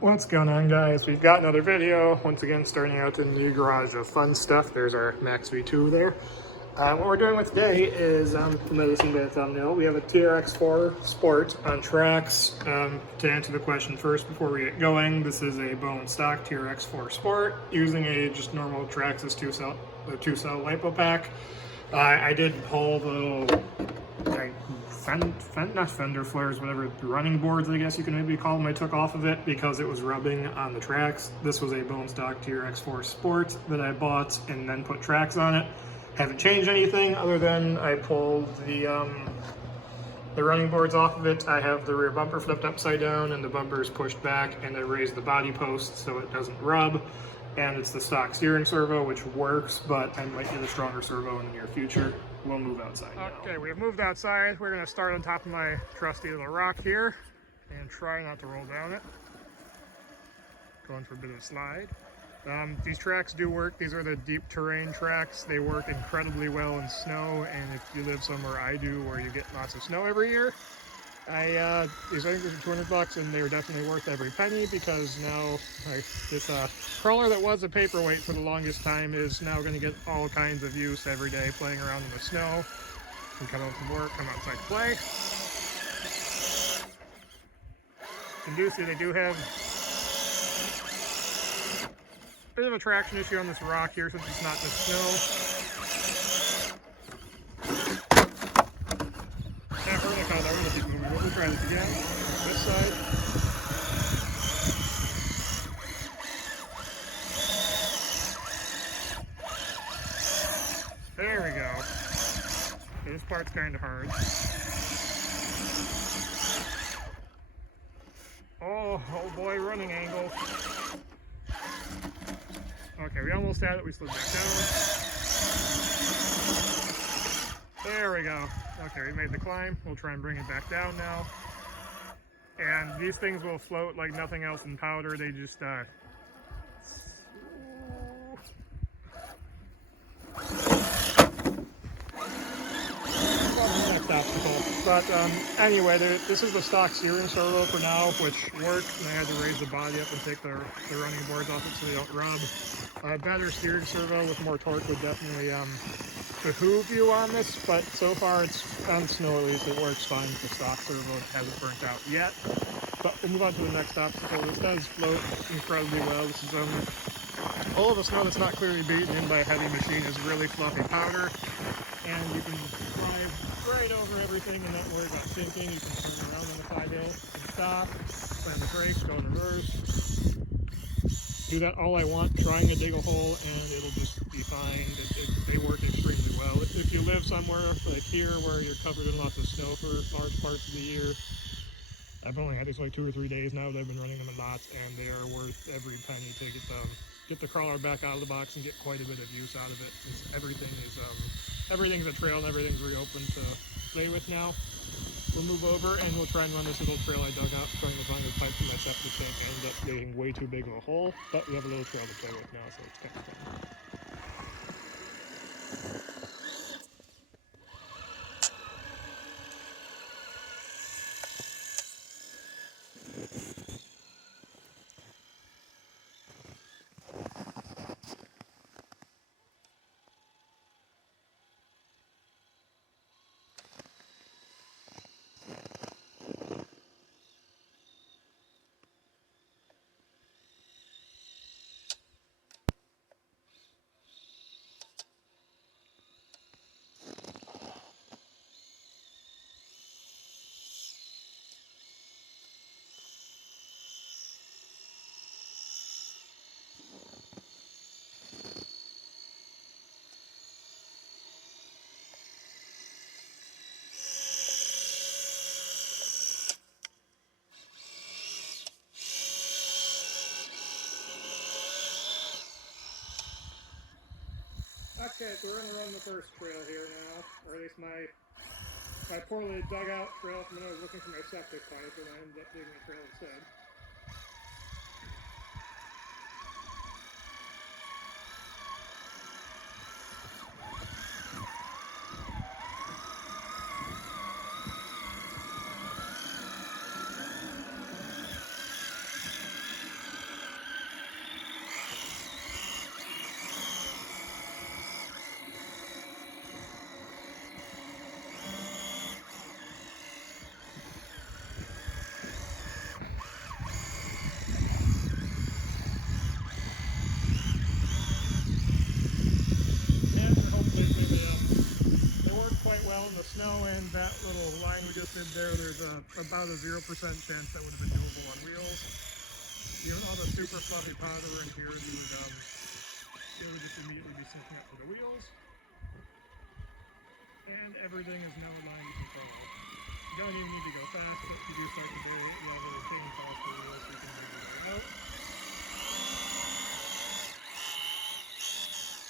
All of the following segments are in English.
What's going on, guys? We've got another video, once again starting out in the garage of fun stuff. There's our Max V2 there. What we're doing with today is, noticing by the thumbnail, we have a TRX-4 Sport on Traxx. To answer the question first before we get going, this is a bone stock TRX-4 Sport using a just normal Traxxas two-cell lipo pack. I did pull the little not fender flares, whatever, running boards, I guess you can maybe call them. I took off of it because it was rubbing on the tracks. This was a bone stock TRX-4 Sport that I bought and then put tracks on it. Haven't changed anything other than I pulled the running boards off of it. I have the rear bumper flipped upside down and the bumper is pushed back, and I raised the body post so it doesn't rub. And it's the stock steering servo, which works, but I might get a stronger servo in the near future. We'll move outside now. Okay, we have moved outside. We're going to start on top of my trusty little rock here and try not to roll down it. Going for a bit of a slide. These tracks do work. These are the Deep Terrain Traxx. They work incredibly well in snow, and if you live somewhere I do where you get lots of snow every year, these I think they're $200 and they're definitely worth every penny, because now this crawler that was a paperweight for the longest time is now going to get all kinds of use every day, playing around in the snow. You can come home from work, come outside to play. You can do see they do have a bit of a traction issue on this rock here since it's not just snow. We'll try this again. This side. There we go. So this part's kind of hard. Oh boy, running angle. Okay, we almost had it. We slid back down. There we go. Okay, we made the climb. We'll try and bring it back down now. And these things will float like nothing else in powder. They just, next obstacle. But anyway, this is the stock steering servo for now, which works. And I had to raise the body up and take the running boards off it so they don't rub. A better steering servo with more torque would definitely behoove you on this, but so far it's on snow at least, it works fine with the stock servo. It hasn't burnt out yet. But we'll move on to the next obstacle. This does float incredibly well. This is all of the snow that's not clearly beaten in by a heavy machine is really fluffy powder, and you can drive right over everything and not worry about sinking. You can turn around on the side hill and stop, slam the brakes, go in reverse. Do that all I want, trying to dig a hole, and it'll just be fine. They work extremely well. If you live somewhere like here where you're covered in lots of snow for large parts of the year, I've only had these like 2 or 3 days now that I've been running them in lots, and they are worth every penny to get the crawler back out of the box and get quite a bit of use out of it. Everything's a trail and everything's reopened to play with now. We'll move over and we'll try and run this little trail I dug out, trying to find a pipe for my septic tank. I ended up getting way too big of a hole, but we have a little trail to play with now, so it's kind of fun. Okay, so we're going to run the first trail here now, or at least my poorly dug out trail from when I was looking for my septic pipe, and I ended up digging a trail instead. snow and that little line we just did there, there's about a 0% chance that would have been doable on wheels. Even all the super fluffy powder in here, it would just immediately be sinking up to the wheels. And everything is now aligned to control. You don't even need to go fast, but if you do start to bury it, you'll have a retaining fast for the wheels so you can move it out.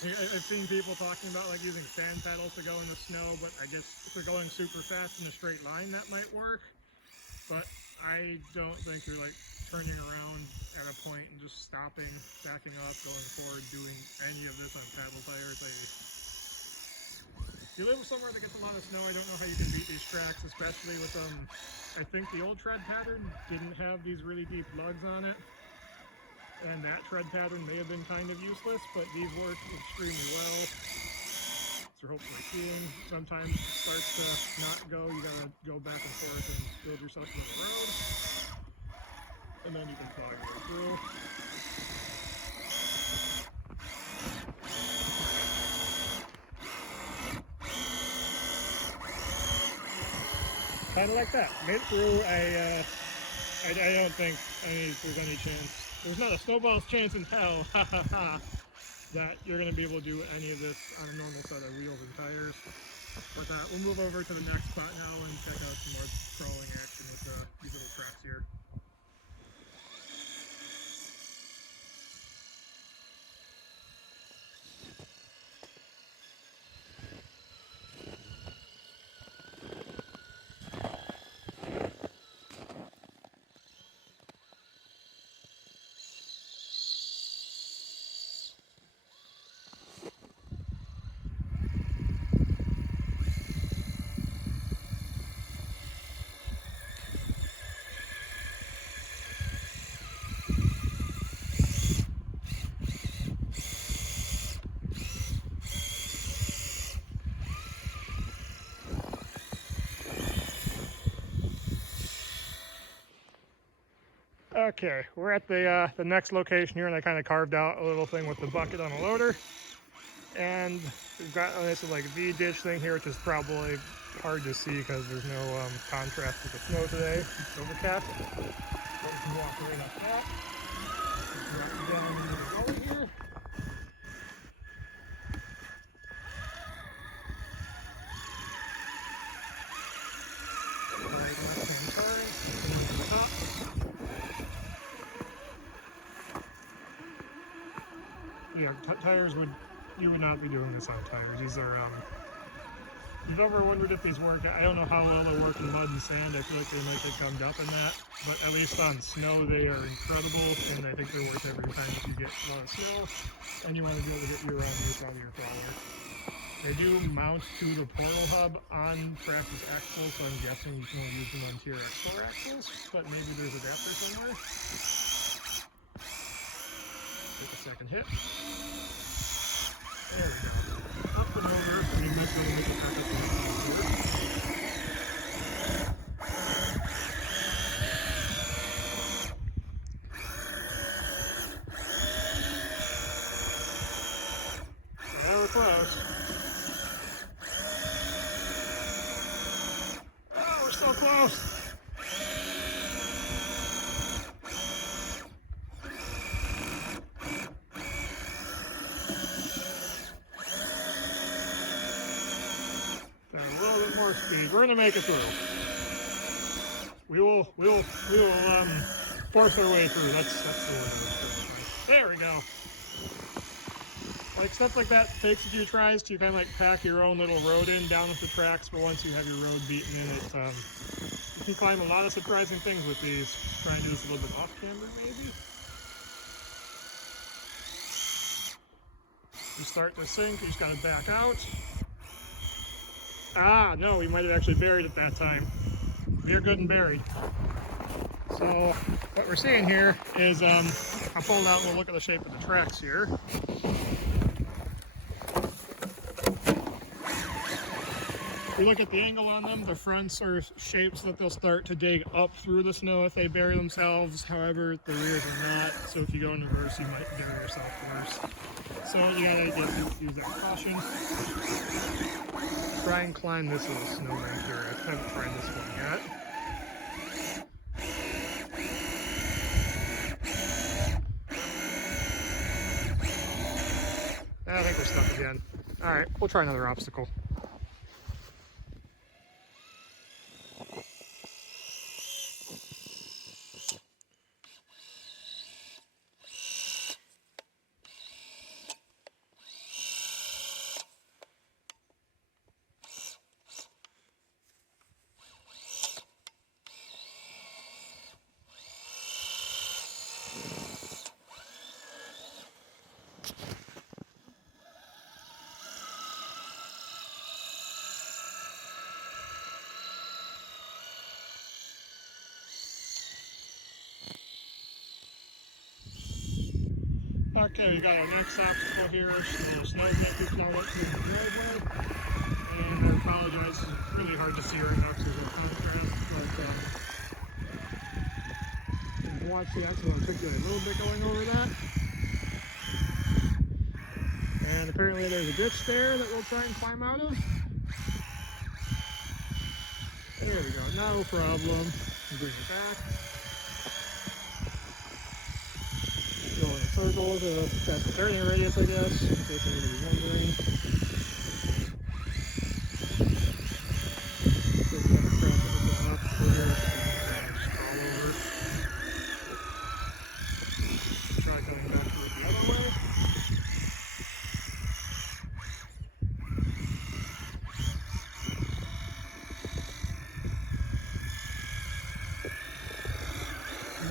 I've seen people talking about like using sand pedals to go in the snow, but I guess if you're going super fast in a straight line, that might work. But I don't think you're like turning around at a point and just stopping, backing off, going forward, doing any of this on paddle tires. If you live somewhere that gets a lot of snow, I don't know how you can beat these tracks, especially with I think the old tread pattern didn't have these really deep lugs on it. And that tread pattern may have been kind of useless, but these work extremely well. So hopefully seeing. Sometimes it starts to not go, you gotta go back and forth and build yourself a little road. And then you can plow your way through. Kind of like that. Made it through. I don't think there's any chance. There's not a snowball's chance in hell that you're going to be able to do any of this on a normal set of wheels and tires. But we'll move over to the next spot now and check out some more crawling action with these little tracks here. Okay, we're at the next location here, and I kind of carved out a little thing with the bucket on a loader. And we've got this like V-ditch thing here, which is probably hard to see because there's no contrast with the snow today. It's overcast. So we can walk right up that. Drop down into the gully here. Yeah, tires you would not be doing this on tires. These are, if you've ever wondered if these work, I don't know how well they work in mud and sand. I feel like they might get gummed up in that, but at least on snow they are incredible, and I think they're worth every time if you get a lot of snow and you want to be able to get your use out of your crawler. They do mount to the portal hub on Traxxas axles, so I'm guessing you can only use them on TRX-4 axles, but maybe there's a adapter somewhere. Take a second hit. There we go. Up and over, and you might be able to make it back up to the yeah, we're close. Oh, we're so close. Speed. We're gonna make it through. We will force our way through. That's the word. There we go. Like stuff like that takes a few tries to kind of like pack your own little road in down with the tracks, but once you have your road beaten in it, you can find a lot of surprising things with these. Try and do this a little bit off camera, maybe. You start to sink, you just gotta back out. Ah, no, we might have actually buried it that time. We are good and buried. So what we're seeing here is, I'll pull it out and we'll look at the shape of the tracks here. If we look at the angle on them, the fronts are shapes that they'll start to dig up through the snow if they bury themselves. However, the rears are not, so if you go in reverse, you might bury yourself worse. So you gotta use that caution. Try and climb this little snowbank here. I haven't tried this one yet. I think we're stuck again. Alright, we'll try another obstacle. Okay, we got our next obstacle here, a little snowbank we can all went through the driveway. And I apologize, it's really hard to see right now because there's no contrast, but you can watch the actual particulate a little bit going over that. And apparently there's a ditch there that we'll try and climb out of. There we go, no problem. Bring it back. Go in a circle to test the turning radius, I guess, in case anybody's wondering. Take the other crap that we've got up here. Just all over. Try coming back through it the other way.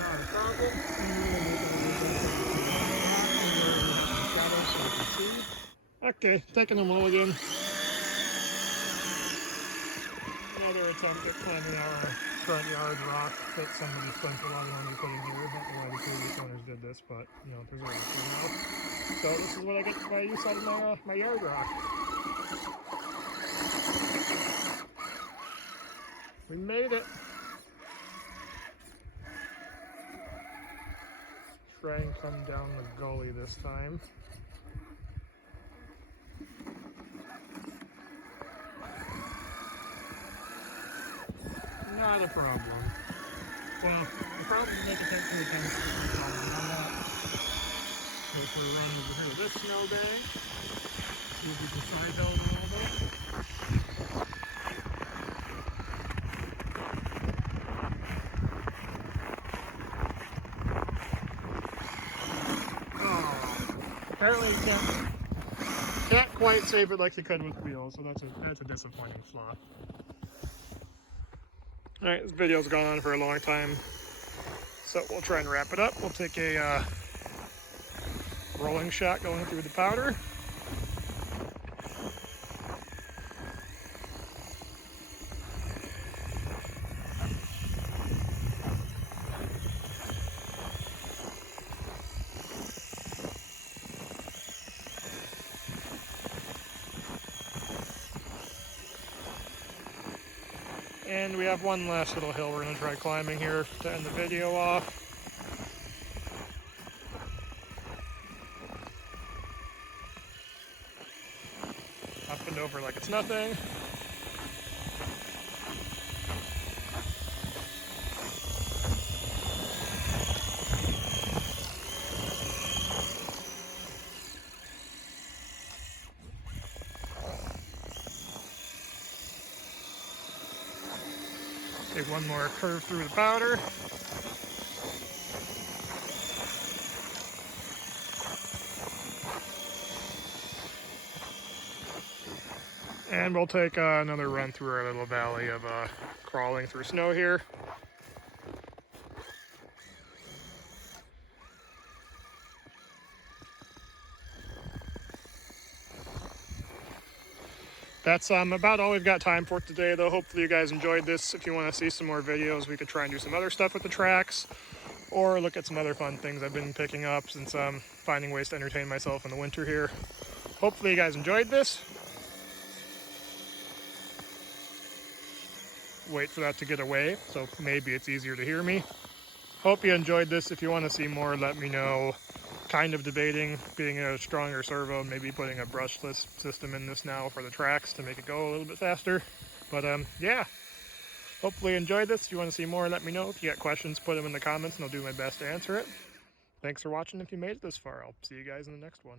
Not a problem. Okay, taking a mulligan. Another attempt at climbing our front yard rock that somebody spent a lot of money putting here. I don't know why the previous owners did this, but you know, there's always two now. So this is what I get by use out of my yard rock. We made it. Try and come down the gully this time. Not a problem. Well, the problem is that it takes 2 attempts to get the problem on that. So if we're running over here to this snowbank, see if we can side hill it a little bit. Apparently you can't quite save it like you could with wheels, so that's a disappointing flaw. Alright, this video's gone on for a long time, so we'll try and wrap it up. We'll take a rolling shot going through the powder. And we have one last little hill we're going to try climbing here to end the video off. Up and over like it's nothing. Take one more curve through the powder. And we'll take another run through our little valley of crawling through snow here. That's about all we've got time for today, though. Hopefully you guys enjoyed this. If you want to see some more videos, we could try and do some other stuff with the Traxx, or look at some other fun things I've been picking up since I'm finding ways to entertain myself in the winter here. Hopefully you guys enjoyed this. Wait for that to get away, so maybe it's easier to hear me. Hope you enjoyed this. If you want to see more, let me know. kind of debating being a stronger servo, maybe putting a brushless system in this now for the Traxx to make it go a little bit faster. But yeah, hopefully you enjoyed this. If you want to see more, let me know. If you got questions, put them in the comments and I'll do my best to answer it. Thanks for watching if you made it this far. I'll see you guys in the next one.